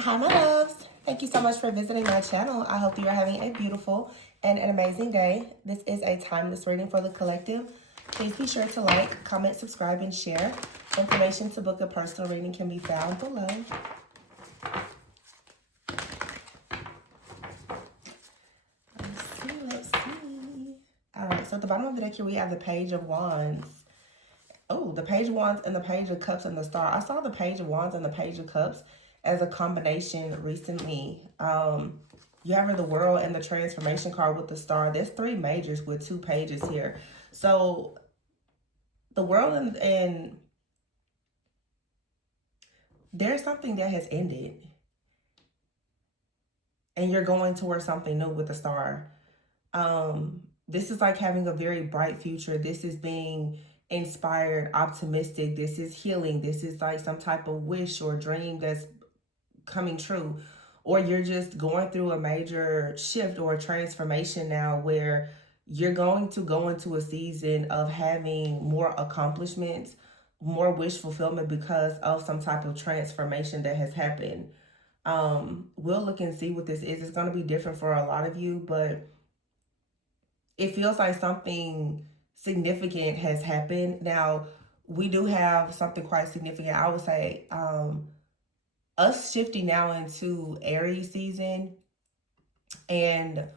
Hi, my loves. Thank you so much for visiting my channel. I hope you are having a beautiful and an amazing day. This is a timeless reading for the collective. Please be sure to like, comment, subscribe, and share. Information to book a personal reading can be found below. Let's see. All right, so at the bottom of the deck here, we have the Page of Wands. Oh, the Page of Wands and the Page of Cups and the Star. I saw the Page of Wands and the Page of Cups as a combination recently. You have the World and the Transformation card with the Star. There's three majors with two pages here. So the World and there's something that has ended. And you're going towards something new with the Star. This is like having a very bright future. This is being inspired, optimistic. This is healing. This is like some type of wish or dream that's coming true. Or you're just going through a major shift or a transformation now where you're going to go into a season of having more accomplishments, more wish fulfillment because of some type of transformation that has happened. We'll look and see what this is. It's going to be different for a lot of you, but it feels like something significant has happened. Now, we do have something quite significant. I would say us shifting now into Aries season, and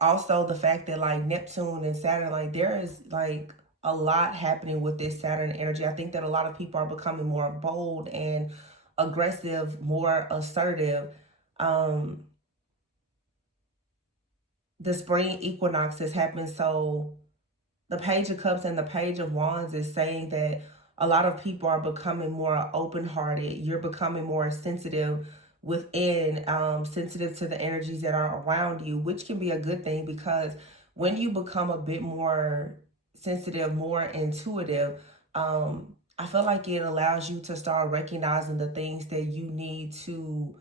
also the fact that like Neptune and Saturn, like there is like a lot happening with this Saturn energy. I think that a lot of people are becoming more bold and aggressive, more assertive. The spring equinox has happened, so the Page of Cups and the Page of Wands is saying that a lot of people are becoming more open-hearted. You're becoming more sensitive within, sensitive to the energies that are around you, which can be a good thing because when you become a bit more sensitive, more intuitive, I feel like it allows you to start recognizing the things that you need to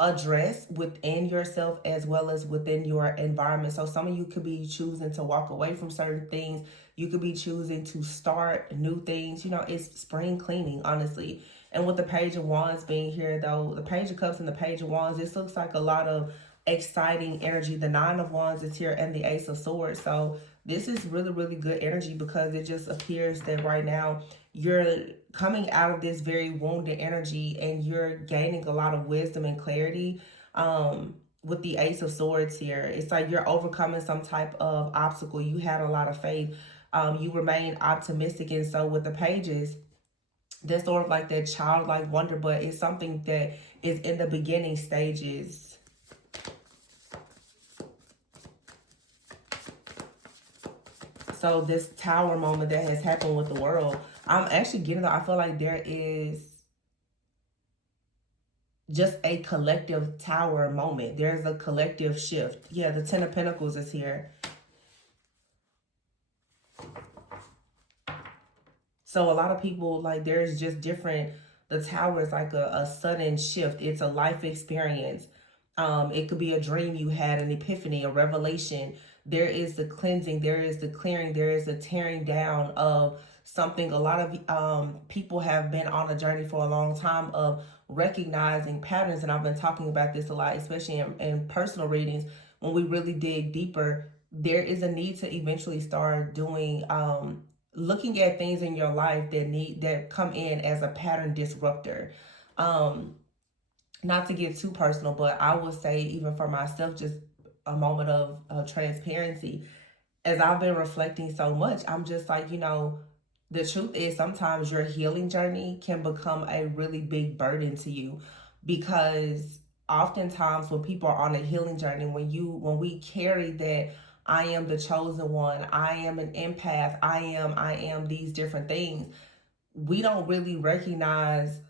address within yourself as well as within your environment. So some of you could be choosing to walk away from certain things. You could be choosing to start new things. You know, it's spring cleaning, honestly. And with the Page of Wands being here, though, the Page of Cups and the Page of Wands, this looks like a lot of exciting energy. The Nine of Wands is here and the Ace of Swords. So this is really, really good energy because it just appears that right now you're coming out of this very wounded energy and you're gaining a lot of wisdom and clarity. With the Ace of Swords here, it's like you're overcoming some type of obstacle. You had a lot of faith. You remain optimistic. And so with the pages, there's sort of like that childlike wonder, but it's something that is in the beginning stages. So this tower moment that has happened with the world, I'm actually getting that. I feel like there is just a collective tower moment. There's a collective shift. Yeah, the Ten of Pentacles is here. So a lot of people, like, there's just different, the tower is like a sudden shift. It's a life experience. It could be a dream you had, an epiphany, a revelation. There is the cleansing, there is the clearing, there is the tearing down of something. A lot of people have been on a journey for a long time of recognizing patterns, and I've been talking about this a lot, especially in personal readings. When we really dig deeper, there is a need to eventually start doing looking at things in your life that come in as a pattern disruptor. Not to get too personal, but I would say, even for myself, just a moment of transparency. As I've been reflecting so much, I'm just like, you know, the truth is sometimes your healing journey can become a really big burden to you, because oftentimes when people are on a healing journey, when we carry that I am the chosen one, I am an empath, I am these different things, we don't really recognize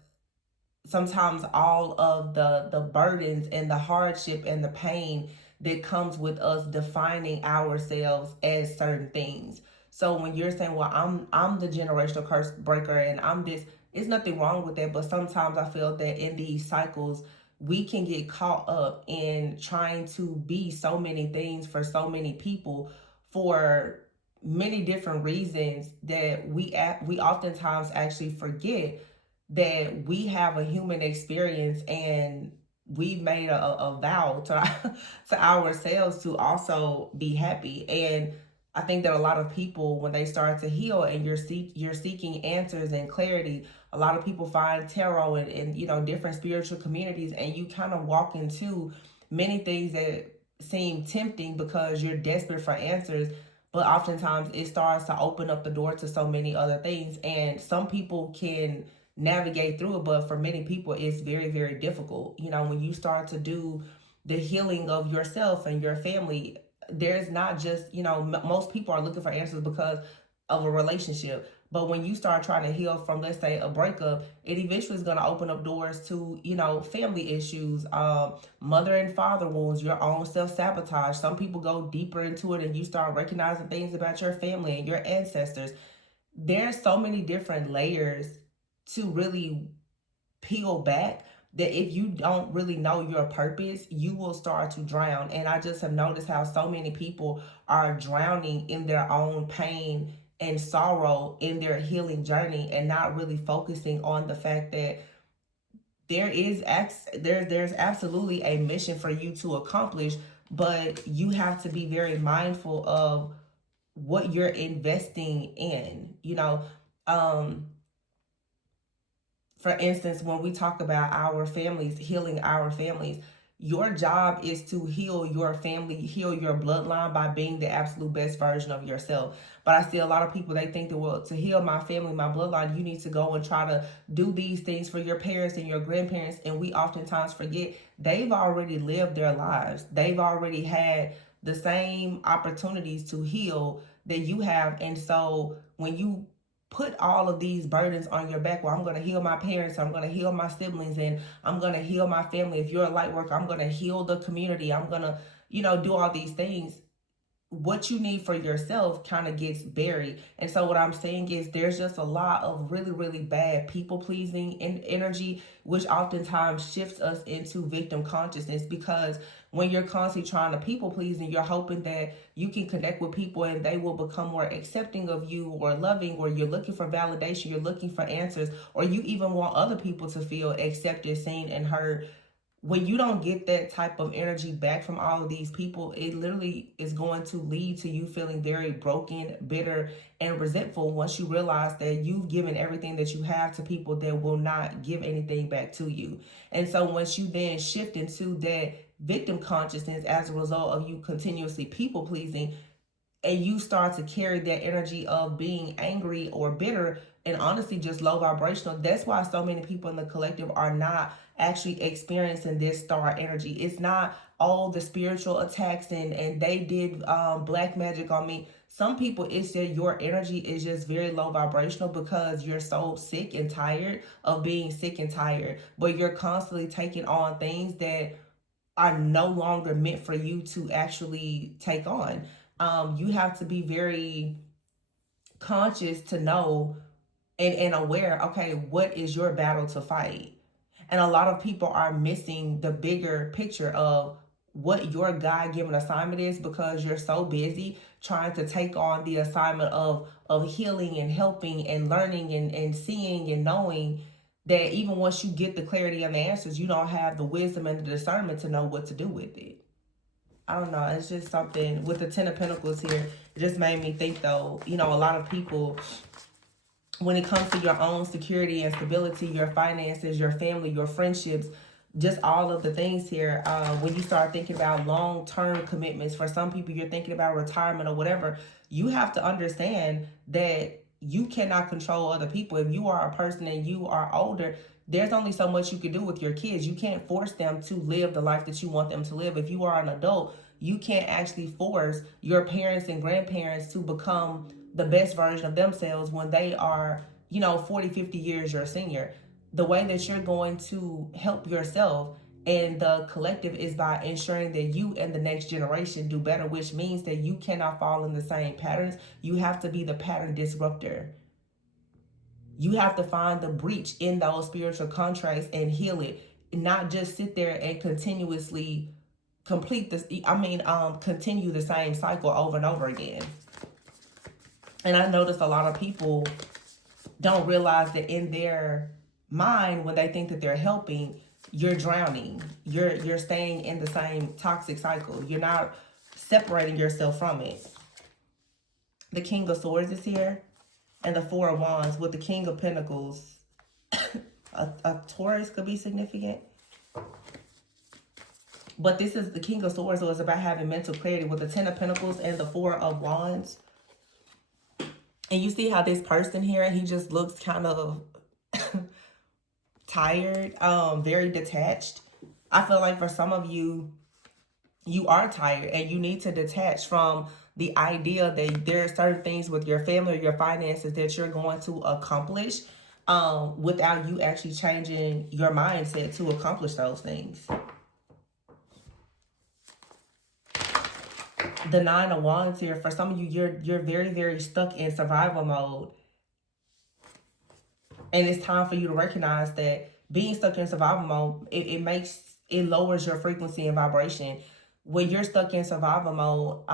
sometimes all of the burdens and the hardship and the pain that comes with us defining ourselves as certain things. So when you're saying, well, I'm the generational curse breaker and I'm this, it's nothing wrong with that, but sometimes I feel that in these cycles we can get caught up in trying to be so many things for so many people for many different reasons that we oftentimes actually forget that we have a human experience, and we've made a vow to to ourselves to also be happy. And I think that a lot of people, when they start to heal and you're seeking answers and clarity, a lot of people find tarot and different spiritual communities, and you kind of walk into many things that seem tempting because you're desperate for answers, but oftentimes it starts to open up the door to so many other things. And some people can navigate through it, but for many people it's very, very difficult. When you start to do the healing of yourself and your family, there's not just, most people are looking for answers because of a relationship, but when you start trying to heal from, let's say, a breakup, it eventually is going to open up doors to, family issues, mother and father wounds, your own self-sabotage. Some people go deeper into it and you start recognizing things about your family and your ancestors. There's so many different layers to really peel back, that if you don't really know your purpose, you will start to drown. And I just have noticed how so many people are drowning in their own pain and sorrow in their healing journey, and not really focusing on the fact that there's absolutely a mission for you to accomplish, but you have to be very mindful of what you're investing in. Um for instance, when we talk about our families, healing our families, your job is to heal your family, heal your bloodline by being the absolute best version of yourself. But I see a lot of people, they think that, well, to heal my family, my bloodline, you need to go and try to do these things for your parents and your grandparents. And we oftentimes forget they've already lived their lives. They've already had the same opportunities to heal that you have. And so when you put all of these burdens on your back, well, I'm going to heal my parents, I'm going to heal my siblings, and I'm going to heal my family. If you're a light worker, I'm going to heal the community, I'm going to do all these things. What you need for yourself kind of gets buried. And so what I'm saying is, there's just a lot of really, really bad people pleasing energy, which oftentimes shifts us into victim consciousness, because when you're constantly trying to people please and you're hoping that you can connect with people and they will become more accepting of you or loving, or you're looking for validation, you're looking for answers, or you even want other people to feel accepted, seen, and heard, when you don't get that type of energy back from all of these people, it literally is going to lead to you feeling very broken, bitter, and resentful once you realize that you've given everything that you have to people that will not give anything back to you. And so once you then shift into that victim consciousness as a result of you continuously people pleasing, and you start to carry that energy of being angry or bitter and honestly just low vibrational, that's why so many people in the collective are not actually experiencing this star energy. It's not all the spiritual attacks and they did black magic on me. Some people, it's that your energy is just very low vibrational because you're so sick and tired of being sick and tired, but you're constantly taking on things that are no longer meant for you to actually take on. You have to be very conscious to know and aware, okay, what is your battle to fight? And a lot of people are missing the bigger picture of what your God-given assignment is, because you're so busy trying to take on the assignment of healing and helping and learning and seeing and knowing, that even once you get the clarity and the answers, you don't have the wisdom and the discernment to know what to do with it. I don't know. It's just something with the Ten of Pentacles here. It just made me think, though, a lot of people, when it comes to your own security and stability, your finances, your family, your friendships, just all of the things here, when you start thinking about long-term commitments, for some people, you're thinking about retirement or whatever, you have to understand that you cannot control other people. If you are a person and you are older, there's only so much you can do with your kids. You can't force them to live the life that you want them to live. If you are an adult, you can't actually force your parents and grandparents to become the best version of themselves when they are 40, 50 years your senior. The way that you're going to help yourself and the collective is by ensuring that you and the next generation do better, which means that you cannot fall in the same patterns. You have to be the pattern disruptor. You have to find the breach in those spiritual contracts and heal it, not just sit there and continuously continue the same cycle over and over again. And I notice a lot of people don't realize that in their mind, when they think that they're helping, you're drowning. You're staying in the same toxic cycle. You're not separating yourself from it. The King of Swords is here, and the Four of Wands with the King of Pentacles. A Taurus could be significant. But this is the King of Swords, so it's about having mental clarity with the Ten of Pentacles and the Four of Wands. And you see how this person here, he just looks kind of tired, very detached. I feel like for some of you, you are tired and you need to detach from the idea that there are certain things with your family or your finances that you're going to accomplish without you actually changing your mindset to accomplish those things. The Nine of Wands here, for some of you, you're very, very stuck in survival mode. And it's time for you to recognize that being stuck in survival mode, it lowers your frequency and vibration. When you're stuck in survival mode,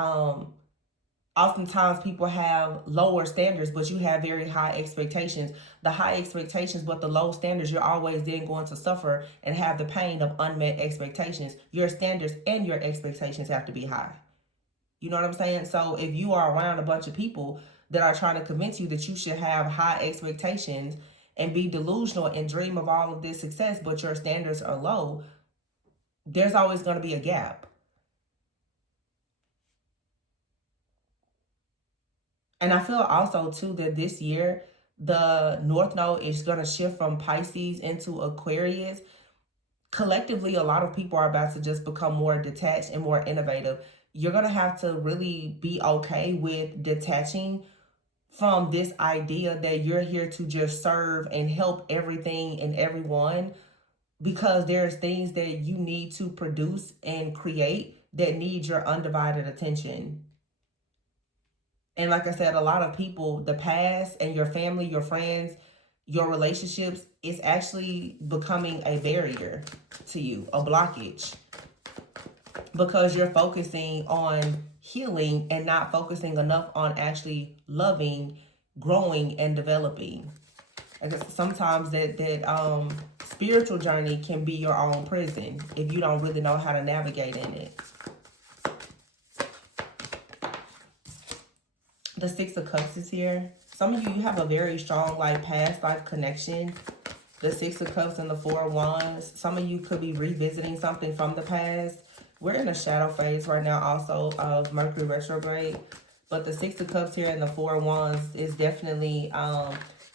oftentimes people have lower standards, but you have very high expectations. The high expectations, but the low standards, you're always then going to suffer and have the pain of unmet expectations. Your standards and your expectations have to be high. You know what I'm saying? So if you are around a bunch of people that are trying to convince you that you should have high expectations and be delusional and dream of all of this success, but your standards are low, there's always going to be a gap. And I feel also too that this year, the North Node is going to shift from Pisces into Aquarius. Collectively, a lot of people are about to just become more detached and more innovative. You're going to have to really be okay with detaching from this idea that you're here to just serve and help everything and everyone, because there's things that you need to produce and create that need your undivided attention. And like I said, a lot of people, the past and your family, your friends, your relationships, is actually becoming a barrier to you, a blockage, because you're focusing on healing and not focusing enough on actually loving, growing, and developing. I guess sometimes that spiritual journey can be your own prison if you don't really know how to navigate in it. The Six of Cups is here. Some of you have a very strong like past life connection. The Six of Cups and the Four of Wands. Some of you could be revisiting something from the past. We're in a shadow phase right now also of Mercury retrograde. But the Six of Cups here and the Four of Wands is definitely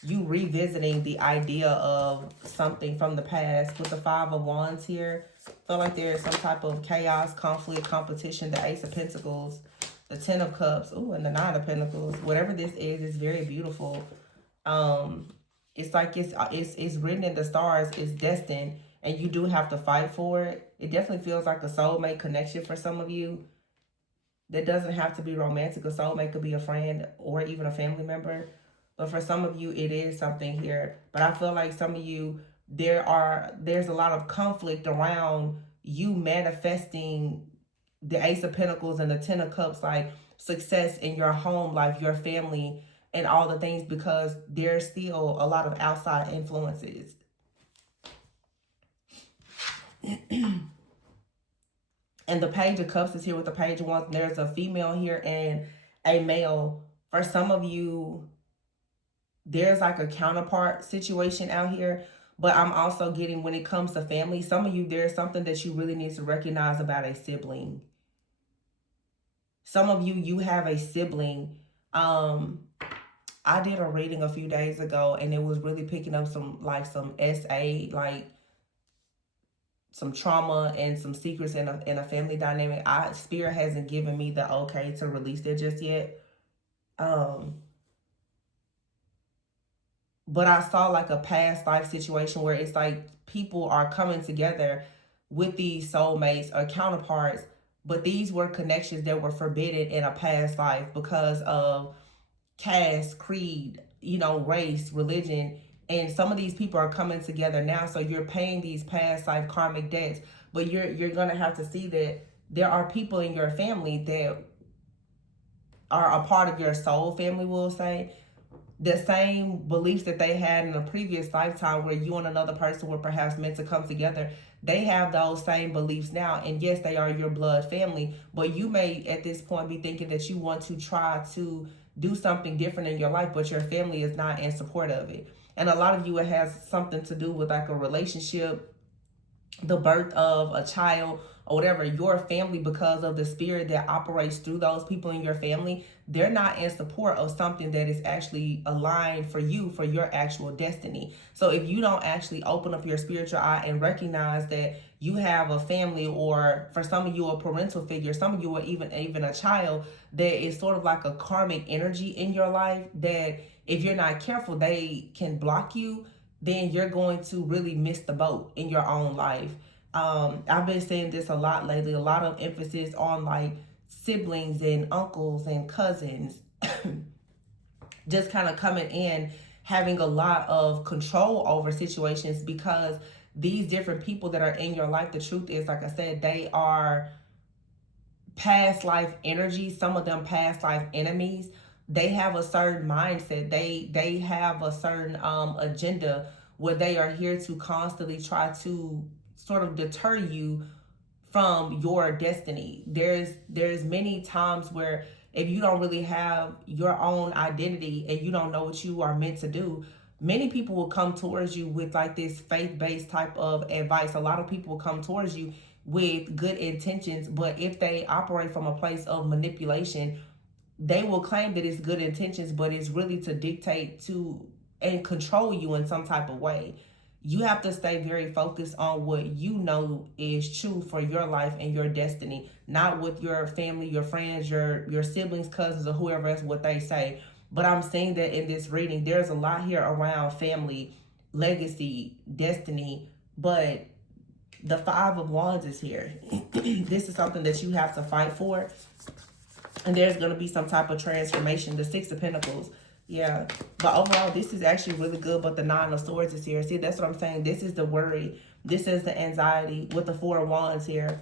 you revisiting the idea of something from the past. With the Five of Wands here, I feel like there is some type of chaos, conflict, competition. The Ace of Pentacles, the Ten of Cups, ooh, and the Nine of Pentacles. Whatever this is very beautiful. It's like it's written in the stars. It's destined, and you do have to fight for it. It definitely feels like a soulmate connection for some of you. That doesn't have to be romantic. A soulmate could be a friend or even a family member. But for some of you, it is something here. But I feel like some of you, there's a lot of conflict around you manifesting the Ace of Pentacles and the Ten of Cups, like success in your home life, your family, and all the things, because there's still a lot of outside influences. And the Page of Cups is here with the Page of Wands. There's a female here and a male. For some of you, there's like a counterpart situation out here. But I'm also getting, when it comes to family, some of you, there's something that you really need to recognize about a sibling. Some of you, you have a sibling. I did a reading a few days ago, and it was really picking up some SA, like some trauma and some secrets in a family dynamic. Spirit hasn't given me the okay to release it just yet. But I saw like a past life situation where it's like people are coming together with these soulmates or counterparts, but these were connections that were forbidden in a past life because of caste, creed, race, religion. And some of these people are coming together now, so you're paying these past life karmic debts. But you're gonna have to see that there are people in your family that are a part of your soul family, we'll say, the same beliefs that they had in a previous lifetime where you and another person were perhaps meant to come together, they have those same beliefs now. And yes, they are your blood family, but you may at this point be thinking that you want to try to do something different in your life, but your family is not in support of it. And a lot of you, it has something to do with like a relationship, the birth of a child, or whatever. Your family, because of the spirit that operates through those people in your family, they're not in support of something that is actually aligned for you, for your actual destiny. So if you don't actually open up your spiritual eye and recognize that you have a family, or for some of you a parental figure, some of you are even a child, that is sort of like a karmic energy in your life, that if you're not careful, they can block you, then you're going to really miss the boat in your own life. I've been saying this a lot lately, a lot of emphasis on like siblings and uncles and cousins just kind of coming in, having a lot of control over situations, because these different people that are in your life, the truth is, like I said, they are past life energy, some of them past life enemies. They have a certain mindset, they have a certain agenda, where they are here to constantly try to sort of deter you from your destiny. There's many times where if you don't really have your own identity and you don't know what you are meant to do, many people will come towards you with like this faith-based type of advice. A lot of people will come towards you with good intentions, but if they operate from a place of manipulation, they will claim that it's good intentions, but it's really to dictate to and control you in some type of way. You have to stay very focused on what you know is true for your life and your destiny, not with your family, your friends, your siblings, cousins, or whoever else, what they say. But I'm saying that in this reading, there's a lot here around family, legacy, destiny, but the Five of Wands is here. This is something that you have to fight for. And there's going to be some type of transformation. The Six of Pentacles. Yeah. But overall, this is actually really good. But the Nine of Swords is here. See, that's what I'm saying. This is the worry. This is the anxiety with the Four of Wands here.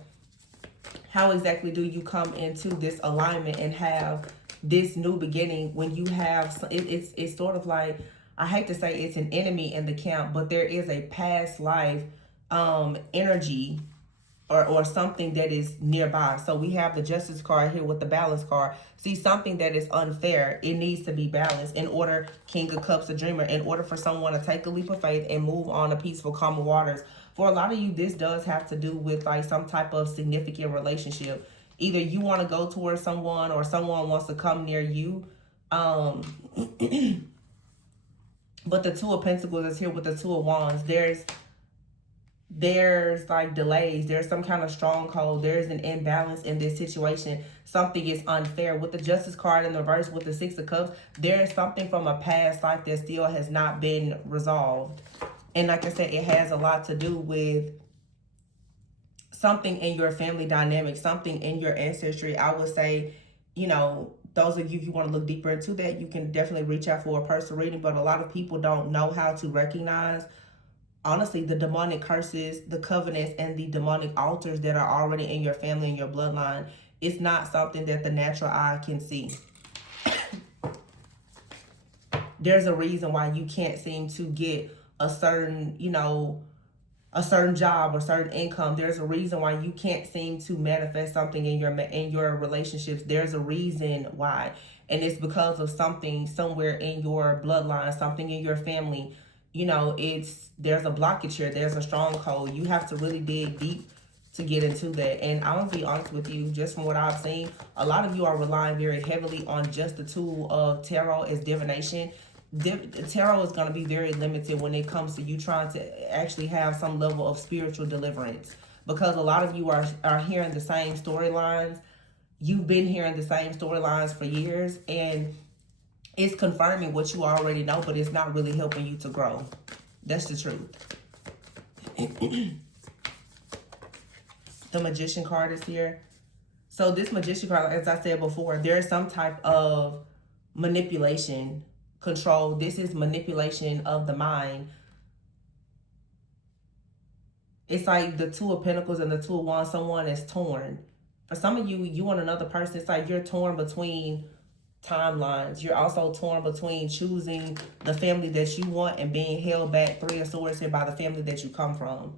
How exactly do you come into this alignment and have this new beginning when you have... It's sort of like... I hate to say it's an enemy in the camp, but there is a past life energy or something that is nearby. So we have the Justice card here with the Balance card. See, something that is unfair, it needs to be balanced in order, King of Cups, the Dreamer, in order for someone to take a leap of faith and move on to peaceful, calm waters. For a lot of you, this does have to do with like some type of significant relationship. Either you want to go towards someone or someone wants to come near you. But the Two of Pentacles is here with the Two of Wands. There's like delays, there's some kind of stronghold, there's an imbalance in this situation. Something is unfair. With the Justice card in the reverse with the Six of Cups, there is something from a past life that still has not been resolved. And like I said, it has a lot to do with something in your family dynamic, something in your ancestry. I would say, you know, those of you, if you want to look deeper into that, you can definitely reach out for a personal reading. But a lot of people don't know how to recognize, honestly, the demonic curses, the covenants, and the demonic altars that are already in your family and your bloodline. It's not something that the natural eye can see. There's a reason why you can't seem to get a certain, you know, a certain job or certain income. There's a reason why you can't seem to manifest something in your relationships. There's a reason why. And it's because of something somewhere in your bloodline, something in your family. You know, there's a blockage here. There's a stronghold. You have to really dig deep to get into that. And I'm going to be honest with you, just from what I've seen, a lot of you are relying very heavily on just the tool of tarot as divination. Tarot is going to be very limited when it comes to you trying to actually have some level of spiritual deliverance. Because a lot of you are hearing the same storylines. You've been hearing the same storylines for years. And it's confirming what you already know, but it's not really helping you to grow. That's the truth. The Magician card is here. So this Magician card, as I said before, there's some type of manipulation, control. This is manipulation of the mind. It's like the Two of Pentacles and the Two of Wands. Someone is torn. For some of you, you and another person, it's like you're torn between timelines. You're also torn between choosing the family that you want and being held back, Three of Swords here, by the family that you come from.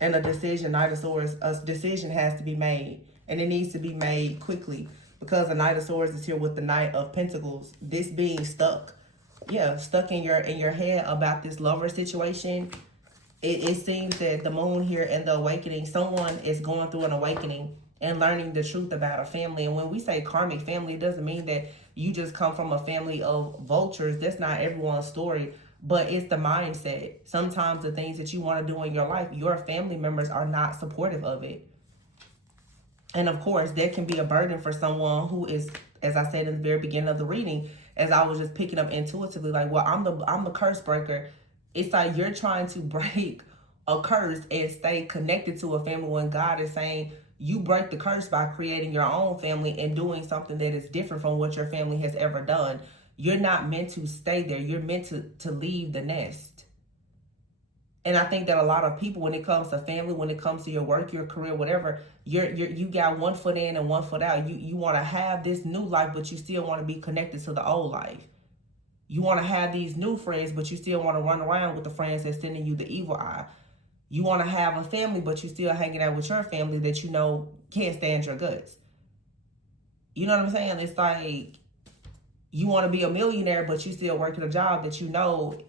And a decision, Knight of Swords, a decision has to be made. And it needs to be made quickly. Because the Knight of Swords is here with the Knight of Pentacles. This being stuck. Yeah, stuck in your head about this lover situation. It seems that the moon here and the awakening, someone is going through an awakening and learning the truth about a family. And when we say karmic family, it doesn't mean that you just come from a family of vultures. That's not everyone's story. But it's the mindset. Sometimes the things that you want to do in your life, your family members are not supportive of it. And of course, that can be a burden for someone who is, as I said in the very beginning of the reading, as I was just picking up intuitively, like, well, I'm the curse breaker. It's like you're trying to break a curse and stay connected to a family when God is saying you break the curse by creating your own family and doing something that is different from what your family has ever done. You're not meant to stay there. You're meant to leave the nest. And I think that a lot of people, when it comes to family, when it comes to your work, your career, whatever, you got one foot in and one foot out. You want to have this new life, but you still want to be connected to the old life. You want to have these new friends, but you still want to run around with the friends that's sending you the evil eye. You want to have a family, but you still hanging out with your family that you know can't stand your guts. You know what I'm saying? It's like you want to be a millionaire, but you still working a job that you know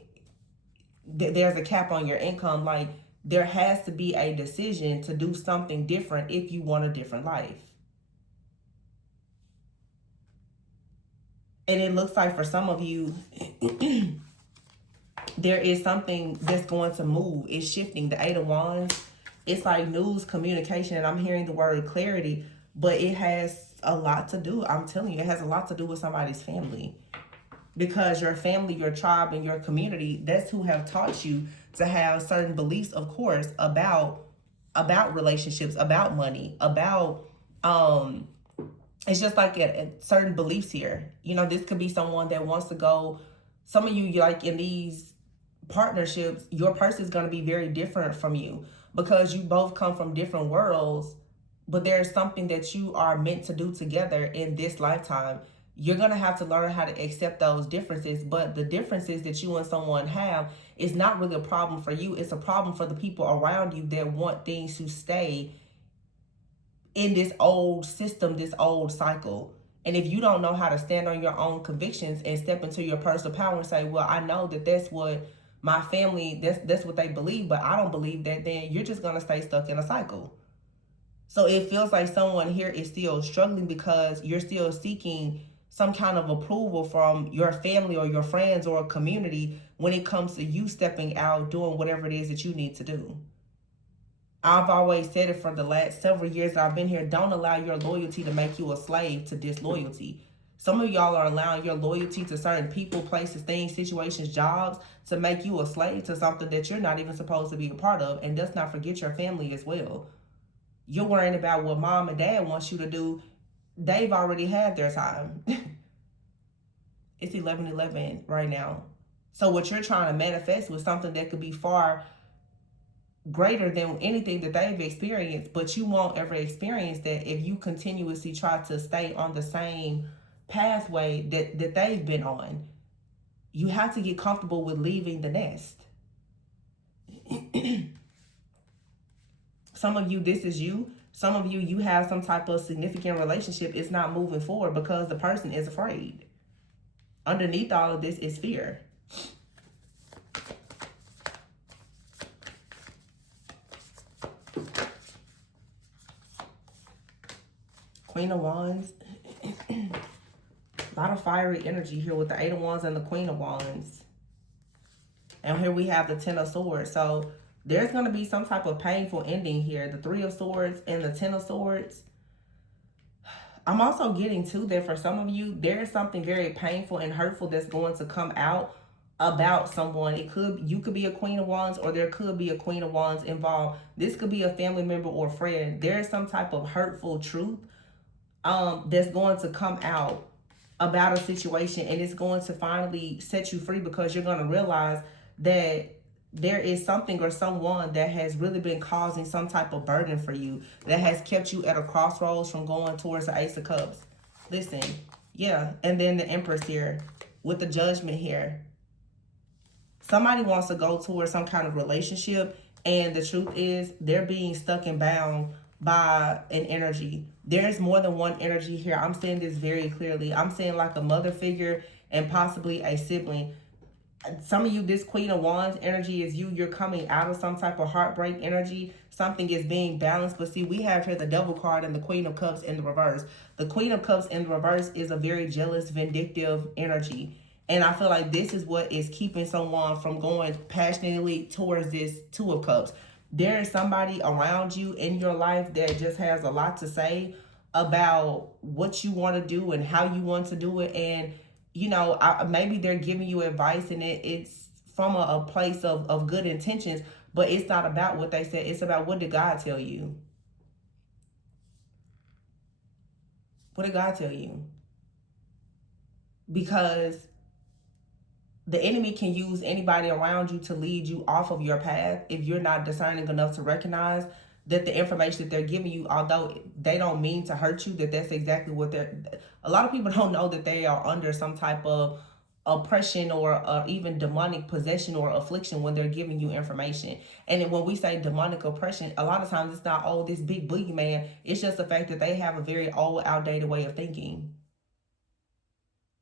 there's a cap on your income. Like, there has to be a decision to do something different if you want a different life. And it looks like for some of you, there is something that's going to move. It's shifting. The Eight of Wands, it's like news, communication, and I'm hearing the word clarity, but it has a lot to do, I'm telling you, it has a lot to do with somebody's family. Because your family, your tribe, and your community, that's who have taught you to have certain beliefs, of course, about relationships, about money, about it's just like certain beliefs here. You know, this could be someone that wants to go, some of you, like in these partnerships, your person is going to be very different from you because you both come from different worlds, but there's something that you are meant to do together in this lifetime. You're going to have to learn how to accept those differences, but the differences that you and someone have is not really a problem for you. It's a problem for the people around you that want things to stay in this old system, this old cycle. And if you don't know how to stand on your own convictions and step into your personal power and say, well, I know that that's what my family, that's what they believe, but I don't believe that, then you're just going to stay stuck in a cycle. So it feels like someone here is still struggling because you're still seeking some kind of approval from your family or your friends or a community when it comes to you stepping out, doing whatever it is that you need to do. I've always said it for the last several years that I've been here, don't allow your loyalty to make you a slave to disloyalty. Some of y'all are allowing your loyalty to certain people, places, things, situations, jobs to make you a slave to something that you're not even supposed to be a part of. And let's not forget your family as well. You're worrying about what mom and dad wants you to do. They've already had their time. It's 11:11 right now. So what you're trying to manifest was something that could be far greater than anything that they've experienced, but you won't ever experience that if you continuously try to stay on the same pathway that they've been on. You have to get comfortable with leaving the nest. Some of you, this is you. Some of you, you have some type of significant relationship. It's not moving forward because the person is afraid. Underneath all of this is fear. Queen of Wands. A lot of fiery energy here with the Eight of Wands and the Queen of Wands. And here we have the Ten of Swords. So there's going to be some type of painful ending here. The Three of Swords and the Ten of Swords. I'm also getting to that for some of you, there is something very painful and hurtful that's going to come out about someone. You could be a Queen of Wands, or there could be a Queen of Wands involved. This could be a family member or friend. There is some type of hurtful truth that's going to come out about a situation, and it's going to finally set you free because you're going to realize that there is something or someone that has really been causing some type of burden for you, that has kept you at a crossroads from going towards the Ace of Cups. Listen, yeah, and then the Empress here with the Judgment here. Somebody wants to go towards some kind of relationship, and the truth is they're being stuck and bound by an energy. There's more than one energy here. I'm saying this very clearly. I'm saying like a mother figure and possibly a sibling. Some of you, this Queen of Wands energy is you. You're coming out of some type of heartbreak energy. Something is being balanced. But see, we have here the Devil card and the Queen of Cups in the reverse. The Queen of Cups in the reverse is a very jealous, vindictive energy. And I feel like this is what is keeping someone from going passionately towards this Two of Cups. There is somebody around you in your life that just has a lot to say about what you want to do and how you want to do it. And you know, maybe they're giving you advice, and it's from a place of good intentions, but it's not about what they said. It's about, what did God tell you? What did God tell you? Because the enemy can use anybody around you to lead you off of your path if you're not discerning enough to recognize that the information that they're giving you, although they don't mean to hurt you, that's exactly what they're. A lot of people don't know that they are under some type of oppression or even demonic possession or affliction when they're giving you information. And then when we say demonic oppression, a lot of times it's not, oh, this big boogeyman. It's just the fact that they have a very old, outdated way of thinking.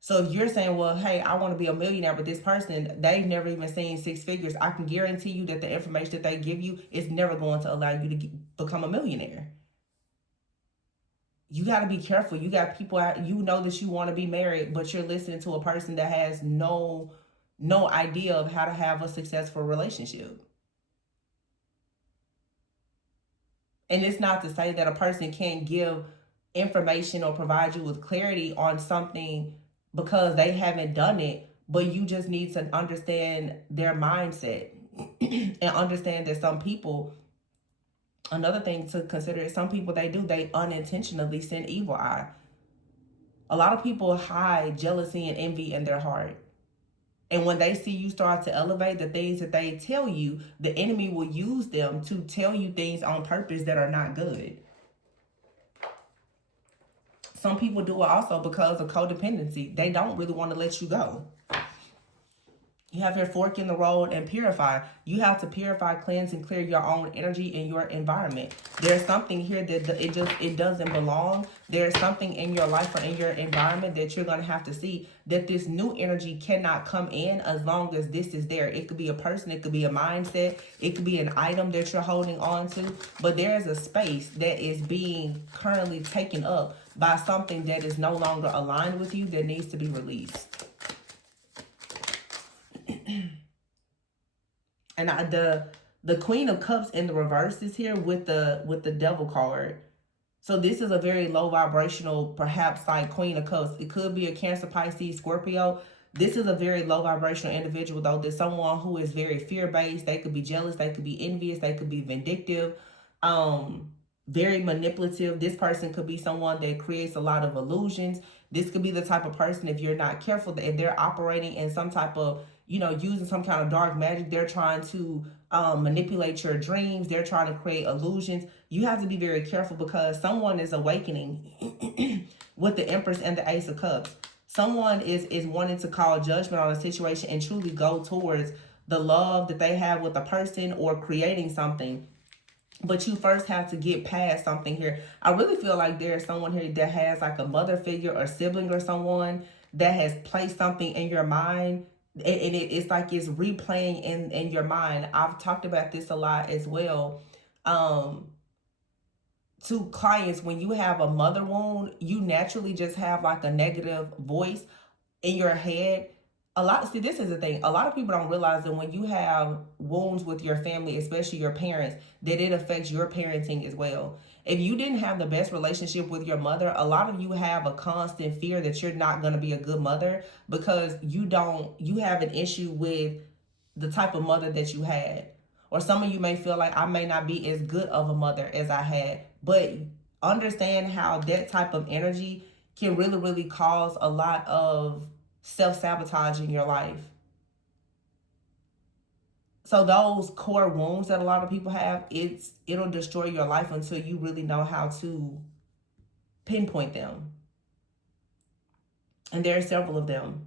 So if you're saying, well, hey, I want to be a millionaire, but this person, they've never even seen six figures, I can guarantee you that the information that they give you is never going to allow you to become a millionaire. You got to be careful. You got people out, you know that you want to be married, but you're listening to a person that has no idea of how to have a successful relationship. And it's not to say that a person can't give information or provide you with clarity on something because they haven't done it, but you just need to understand their mindset and understand that some people, another thing to consider is some people, they unintentionally send evil eye. A lot of people hide jealousy and envy in their heart. And when they see you start to elevate, the things that they tell you, the enemy will use them to tell you things on purpose that are not good. Some people do it also because of codependency. They don't really want to let you go. You have your fork in the road and purify. You have to purify, cleanse, and clear your own energy in your environment. There's something here that it doesn't belong. There's something in your life or in your environment that you're going to have to see that this new energy cannot come in as long as this is there. It could be a person, it could be a mindset, it could be an item that you're holding on to, but there is a space that is being currently taken up by something that is no longer aligned with you that needs to be released. And the Queen of Cups in the reverse is here with the Devil card. So this is a very low vibrational, perhaps like Queen of Cups. It could be a Cancer, Pisces, Scorpio. This is a very low vibrational individual, though. There's someone who is very fear-based. They could be jealous. They could be envious. They could be vindictive. Very manipulative. This person could be someone that creates a lot of illusions. This could be the type of person, if you're not careful, that if they're operating in some type of, using some kind of dark magic, they're trying to manipulate your dreams. They're trying to create illusions. You have to be very careful because someone is awakening with the Empress and the Ace of Cups. Someone is wanting to call judgment on a situation and truly go towards the love that they have with a person or creating something. But you first have to get past something here. I really feel like there's someone here that has like a mother figure or sibling or someone that has placed something in your mind. And it's like it's replaying in your mind. I've talked about this a lot as well. To clients, when you have a mother wound, you naturally just have like a negative voice in your head. See, this is the thing. A lot of people don't realize that when you have wounds with your family, especially your parents, that it affects your parenting as well. If you didn't have the best relationship with your mother, a lot of you have a constant fear that you're not going to be a good mother because you have an issue with the type of mother that you had. Or some of you may feel like I may not be as good of a mother as I had, but understand how that type of energy can really, really cause a lot of self-sabotage in your life. So those core wounds that a lot of people have, it'll destroy your life until you really know how to pinpoint them. And there are several of them.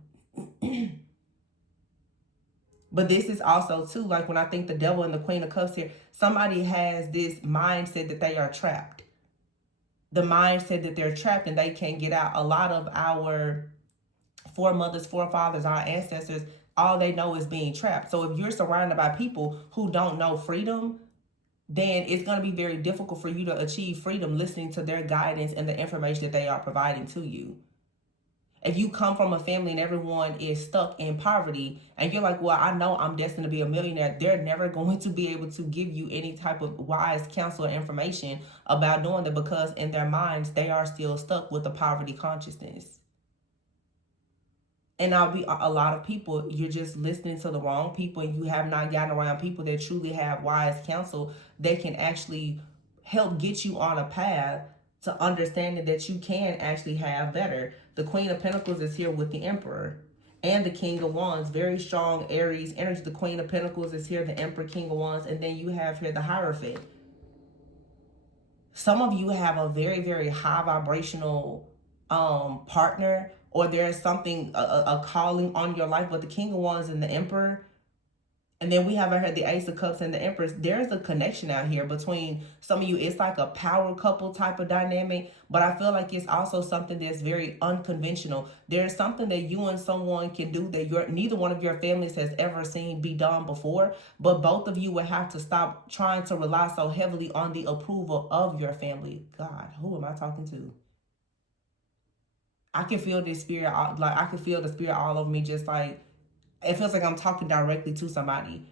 But this is also too, like when I think the devil and the Queen of Cups here, somebody has this mindset that they are trapped. The mindset that they're trapped and they can't get out. A lot of our foremothers, forefathers, our ancestors, all they know is being trapped. So if you're surrounded by people who don't know freedom, then it's going to be very difficult for you to achieve freedom listening to their guidance and the information that they are providing to you. If you come from a family and everyone is stuck in poverty and you're like, well, I know I'm destined to be a millionaire, they're never going to be able to give you any type of wise counsel or information about doing that, because in their minds, they are still stuck with the poverty consciousness. And I'll be a lot of people, you're just listening to the wrong people, and you have not gotten around people that truly have wise counsel. They can actually help get you on a path to understanding that you can actually have better. The Queen of Pentacles is here with the Emperor and the King of Wands. Very strong Aries energy. The Queen of Pentacles is here, the Emperor, King of Wands, and then you have here the Hierophant. Some of you have a very, very high vibrational partner, or there's something, a calling on your life. But the King of Wands and the Emperor, and then we have heard the Ace of Cups and the Empress. There's a connection out here between some of you. It's like a power couple type of dynamic, but I feel like it's also something that's very unconventional. There's something that you and someone can do that neither one of your families has ever seen be done before, but both of you will have to stop trying to rely so heavily on the approval of your family. God, who am I talking to? I can feel this spirit, like I can feel the spirit all over me, just like, it feels like I'm talking directly to somebody.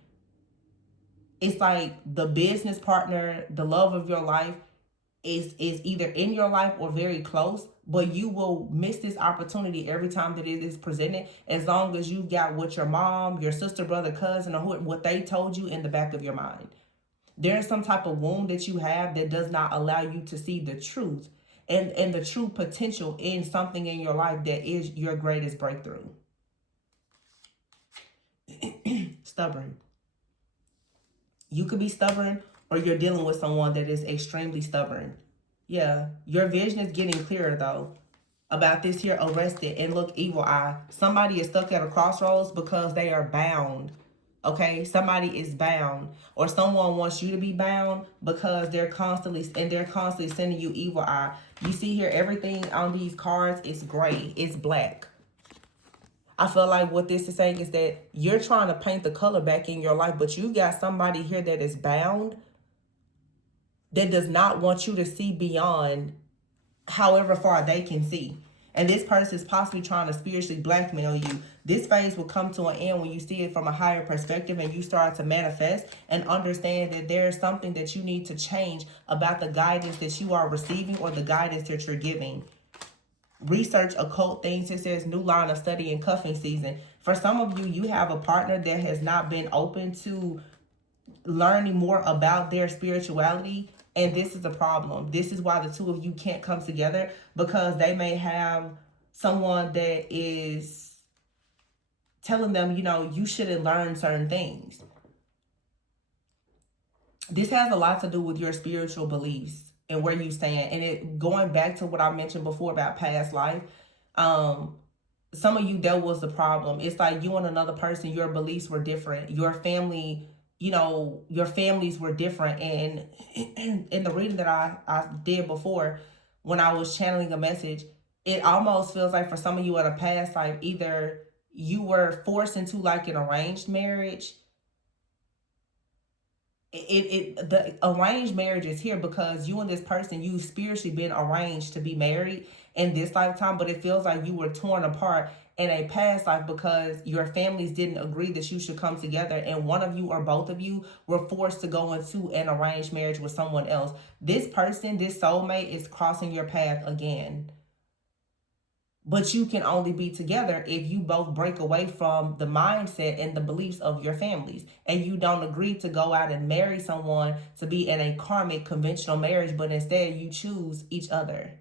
It's like the business partner, the love of your life is either in your life or very close, but you will miss this opportunity every time that it is presented, as long as you got what your mom, your sister, brother, cousin, or what they told you in the back of your mind. There's some type of wound that you have that does not allow you to see the truth and the true potential in something in your life that is your greatest breakthrough. Stubborn. You could be stubborn, or you're dealing with someone that is extremely stubborn. Yeah, your vision is getting clearer though about this here arrested and look evil eye. Somebody is stuck at a crossroads because they are bound. Okay, somebody is bound, or someone wants you to be bound because they're constantly sending you evil eye. You see here, everything on these cards is gray, it's black. I feel like what this is saying is that you're trying to paint the color back in your life, but you got somebody here that is bound, that does not want you to see beyond however far they can see. And this person is possibly trying to spiritually blackmail you. This phase will come to an end when you see it from a higher perspective and you start to manifest and understand that there is something that you need to change about the guidance that you are receiving or the guidance that you're giving. Research occult things. It says new line of study in cuffing season. For some of you, you have a partner that has not been open to learning more about their spirituality, and this is a problem. This is why the two of you can't come together, because they may have someone that is telling them, you know, you shouldn't learn certain things. This has a lot to do with your spiritual beliefs and where you stand. And it going back to what I mentioned before about past life, some of you, that was the problem. It's like you and another person, your beliefs were different. Your family, you know, your families were different. And in the reading that I did before, when I was channeling a message, it almost feels like for some of you in a past life, either you were forced into like an arranged marriage. The arranged marriage is here because you and this person, you spiritually been arranged to be married in this lifetime, but it feels like you were torn apart in a past life because your families didn't agree that you should come together, and one of you or both of you were forced to go into an arranged marriage with someone else. This person, this soulmate, is crossing your path again. But you can only be together if you both break away from the mindset and the beliefs of your families. And you don't agree to go out and marry someone to be in a karmic conventional marriage, but instead you choose each other.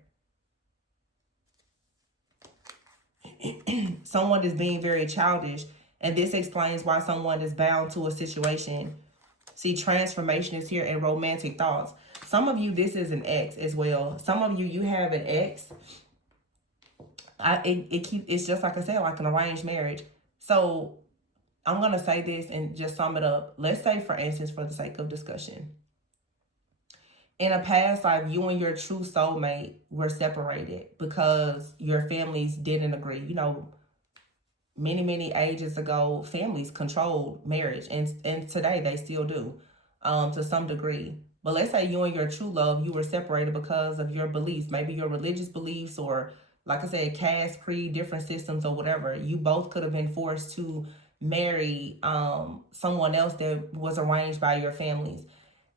Someone is being very childish And this explains why someone is bound to a situation. See, transformation is here in romantic thoughts. Some of you, this is an ex as well. Some of you, you have an ex. It's just like I said, like an arranged marriage. So I'm gonna say this and just sum it up. Let's say, for instance, for the sake of discussion, in a past life, you and your true soulmate were separated because your families didn't agree. You know, many ages ago, families controlled marriage, and today they still do, to some degree. But let's say you and your true love, you were separated because of your beliefs, maybe your religious beliefs, or like I said, caste, creed, different systems, or whatever. You both could have been forced to marry someone else that was arranged by your families.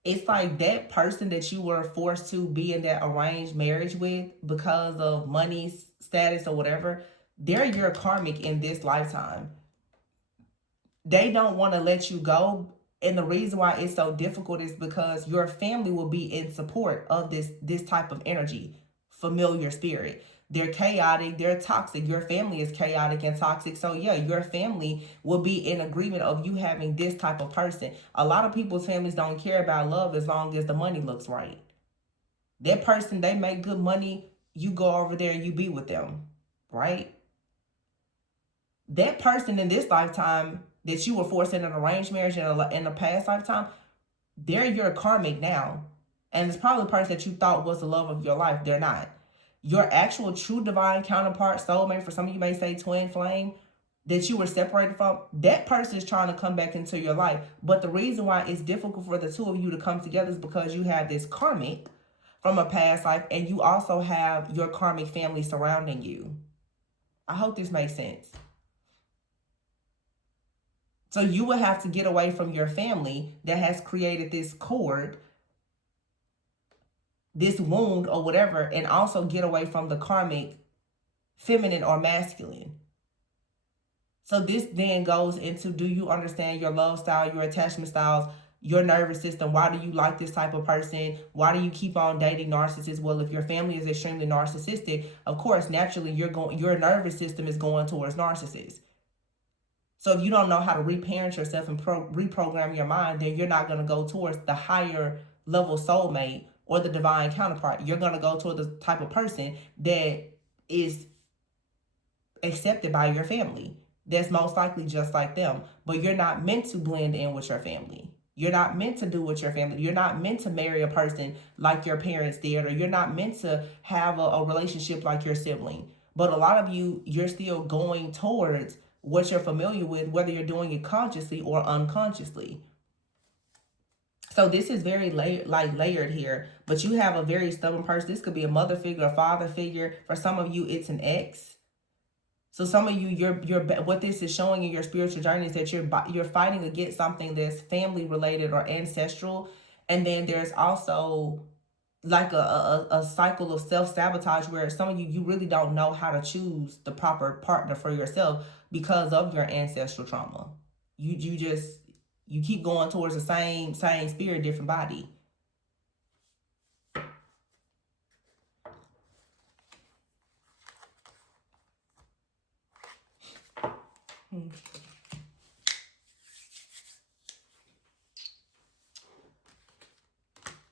It's like that person that you were forced to be in that arranged marriage with because of money, status, or whatever, they're your karmic in this lifetime. They don't want to let you go. And the reason why it's so difficult is because your family will be in support of this type of energy, familiar spirit. They're chaotic, they're toxic. Your family is chaotic and toxic. So yeah, your family will be in agreement of you having this type of person. A lot of people's families don't care about love as long as the money looks right. That person, they make good money, you go over there and you be with them, right? That person in this lifetime that you were forced in an arranged marriage in a past lifetime, they're your karmic now. And it's probably the person that you thought was the love of your life. They're not. Your actual true divine counterpart, soulmate, for some of you may say twin flame, that you were separated from, that person is trying to come back into your life. But the reason why it's difficult for the two of you to come together is because you have this karmic from a past life, and you also have your karmic family surrounding you. I hope this makes sense. So you will have to get away from your family that has created this cord, this wound or whatever, and also get away from the karmic feminine or masculine. So this then goes into, do you understand your love style, your attachment styles, your nervous system? Why do you like this type of person? Why do you keep on dating narcissists? Well, if your family is extremely narcissistic, of course, naturally your nervous system is going towards narcissists. So if you don't know how to reparent yourself and reprogram your mind, then you're not going to go towards the higher level soulmate or the divine counterpart. You're going to go toward the type of person that is accepted by your family. That's most likely just like them. But you're not meant to blend in with your family. You're not meant to do with your family. You're not meant to marry a person like your parents did, or you're not meant to have a relationship like your sibling. But a lot of you, you're still going towards what you're familiar with, whether you're doing it consciously or unconsciously. So this is very layered here, but you have a very stubborn person. This could be a mother figure, a father figure. For some of you, it's an ex. So some of you, you're what this is showing in your spiritual journey is that you're fighting against something that's family related or ancestral, and then there's also like a cycle of self-sabotage where some of you really don't know how to choose the proper partner for yourself because of your ancestral trauma. You keep going towards the same spirit, different body.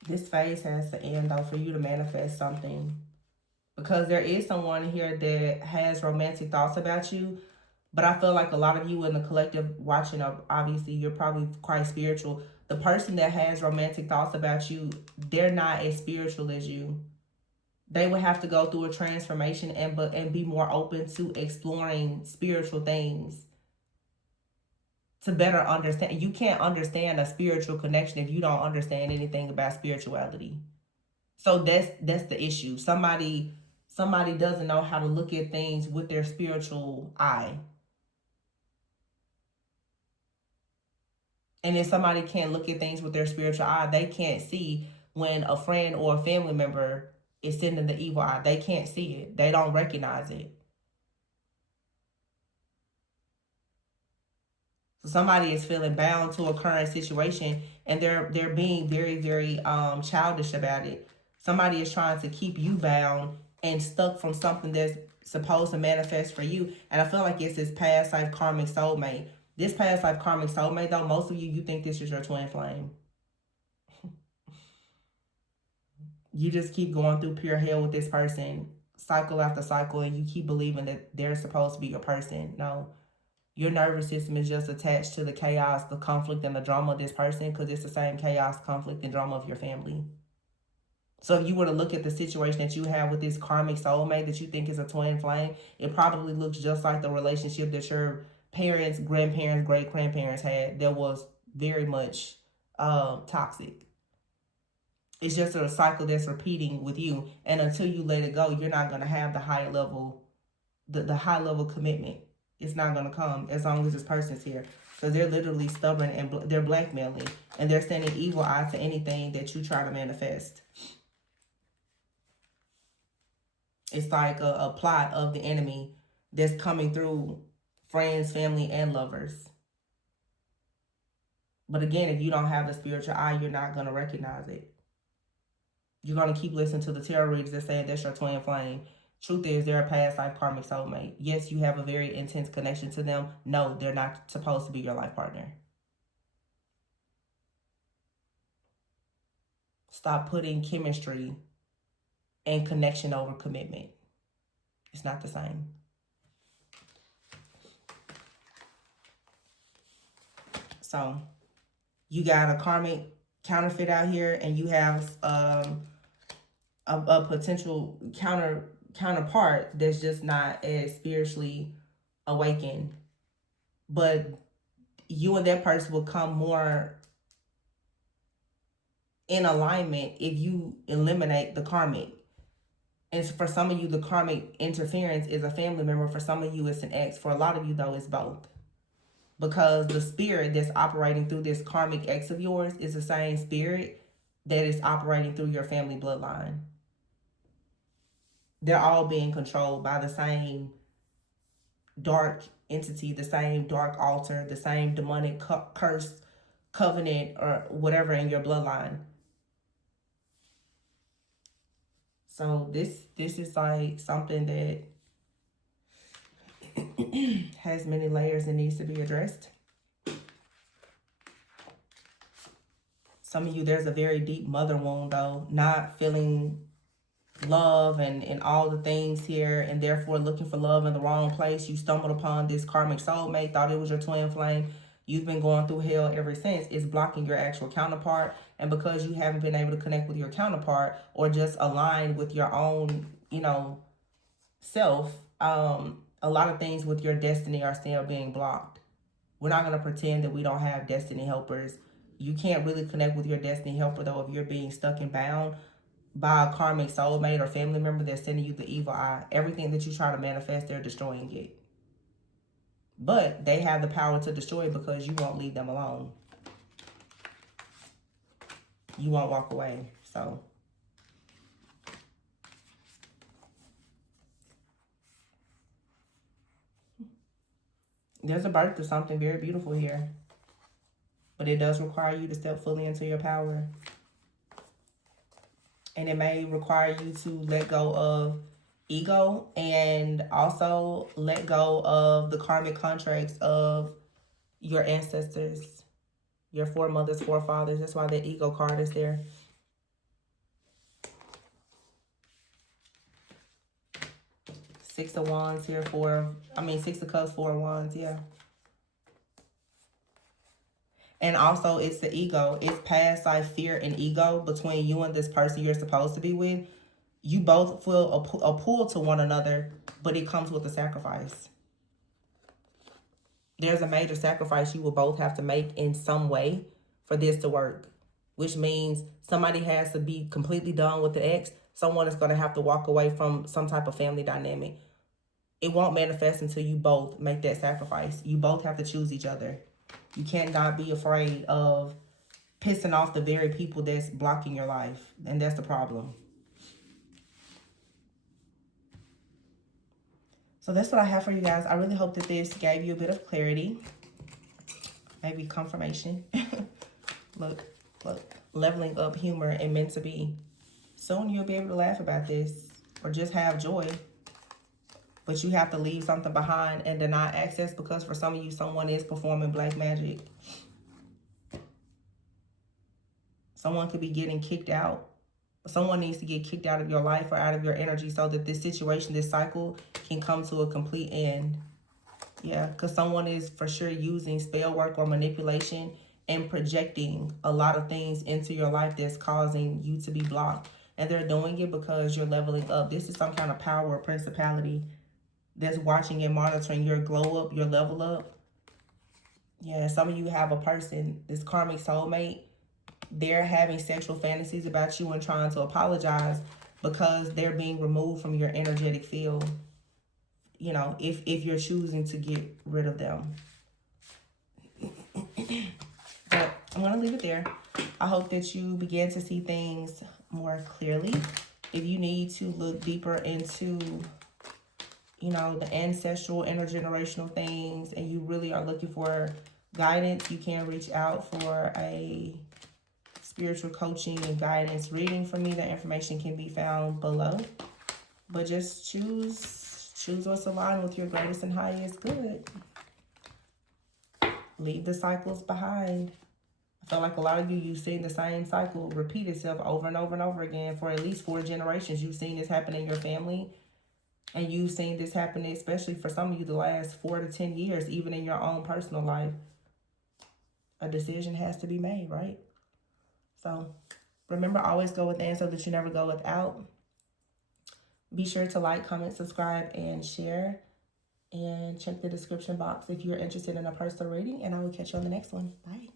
This phase has to end though for you to manifest something, because there is someone here that has romantic thoughts about you, but I feel like a lot of you in the collective watching, obviously you're probably quite spiritual. The person that has romantic thoughts about you, they're not as spiritual as you. They would have to go through a transformation and be more open to exploring spiritual things to better understand. You can't understand a spiritual connection if you don't understand anything about spirituality. So that's the issue. Somebody doesn't know how to look at things with their spiritual eye. And if somebody can't look at things with their spiritual eye, they can't see when a friend or a family member is sending the evil eye. They can't see it. They don't recognize it. So somebody is feeling bound to a current situation, and they're being very, very childish about it. Somebody is trying to keep you bound and stuck from something that's supposed to manifest for you. And I feel like it's this past life karmic soulmate. This past life karmic soulmate, though, most of you, you think this is your twin flame. You just keep going through pure hell with this person, cycle after cycle, and you keep believing that they're supposed to be your person. No, your nervous system is just attached to the chaos, the conflict, and the drama of this person, because it's the same chaos, conflict, and drama of your family. So if you were to look at the situation that you have with this karmic soulmate that you think is a twin flame, it probably looks just like the relationship that your parents, grandparents, great grandparents had that was very much toxic. It's just a cycle that's repeating with you, and until you let it go, you're not going to have the high level, the high level commitment. It's not going to come as long as this person's here, because they're literally stubborn and they're blackmailing, and they're sending evil eye to anything that you try to manifest. It's like a plot of the enemy that's coming through friends, family, and lovers. But again, if you don't have the spiritual eye, you're not going to recognize it. You're going to keep listening to the tarot readers that say that's your twin flame. Truth is, they're a past life karmic soulmate. Yes, you have a very intense connection to them. No, they're not supposed to be your life partner. Stop putting chemistry and connection over commitment. It's not the same. So, you got a karmic counterfeit out here, and you have a potential counterpart that's just not as spiritually awakened. But you and that person will come more in alignment if you eliminate the karmic. And for some of you, the karmic interference is a family member. For some of you, it's an ex. For a lot of you, though, it's both. Because the spirit that's operating through this karmic ex of yours is the same spirit that is operating through your family bloodline. They're all being controlled by the same dark entity, the same dark altar, the same demonic curse, covenant, or whatever in your bloodline. So this is like something that has many layers and needs to be addressed. Some of you, there's a very deep mother wound, though, not feeling love and all the things here, and therefore looking for love in the wrong place. You stumbled upon this karmic soulmate, thought it was your twin flame. You've been going through hell ever since. It's blocking your actual counterpart. And because you haven't been able to connect with your counterpart or just align with your own, self, a lot of things with your destiny are still being blocked. We're not going to pretend that we don't have destiny helpers. You can't really connect with your destiny helper, though, if you're being stuck and bound by a karmic soulmate or family member that's sending you the evil eye. Everything that you try to manifest, they're destroying it. But they have the power to destroy it because you won't leave them alone. You won't walk away. So there's a birth of something very beautiful here. But it does require you to step fully into your power. And it may require you to let go of ego and also let go of the karmic contracts of your ancestors, your foremothers, forefathers. That's why the ego card is there. Six of Wands here, Six of Cups, Four of Wands, yeah. And also, it's the ego. It's past life fear and ego between you and this person you're supposed to be with. You both feel a pull to one another, but it comes with a sacrifice. There's a major sacrifice you will both have to make in some way for this to work, which means somebody has to be completely done with the ex. Someone is going to have to walk away from some type of family dynamic. It won't manifest until you both make that sacrifice. You both have to choose each other. You cannot be afraid of pissing off the very people that's blocking your life. And that's the problem. So that's what I have for you guys. I really hope that this gave you a bit of clarity. Maybe confirmation. Look. Leveling up humor and meant to be. Soon you'll be able to laugh about this. Or just have joy. but you have to leave something behind and deny access, because for some of you, someone is performing black magic. Someone could be getting kicked out. Someone needs to get kicked out of your life or out of your energy so that this situation, this cycle, can come to a complete end. Yeah, because someone is for sure using spell work or manipulation and projecting a lot of things into your life that's causing you to be blocked. And they're doing it because you're leveling up. This is some kind of power or principality that's watching and monitoring your glow up, your level up. Yeah, some of you have a person, this karmic soulmate. They're having sexual fantasies about you and trying to apologize because they're being removed from your energetic field. You know, if you're choosing to get rid of them. But I'm going to leave it there. I hope that you begin to see things more clearly. If you need to look deeper into, you know, the ancestral, intergenerational things, and you really are looking for guidance, you can reach out for a spiritual coaching and guidance reading from me. The information can be found below. But just choose what's aligned with your greatest and highest good. Leave the cycles behind. I feel like a lot of you, you've seen the same cycle repeat itself over and over and over again for at least 4 generations. You've seen this happen in your family. And you've seen this happen, especially for some of you, the last 4 to 10 years, even in your own personal life. A decision has to be made, right? So remember, always go within so that you never go without. Be sure to like, comment, subscribe, and share. And check the description box if you're interested in a personal reading. And I will catch you on the next one. Bye.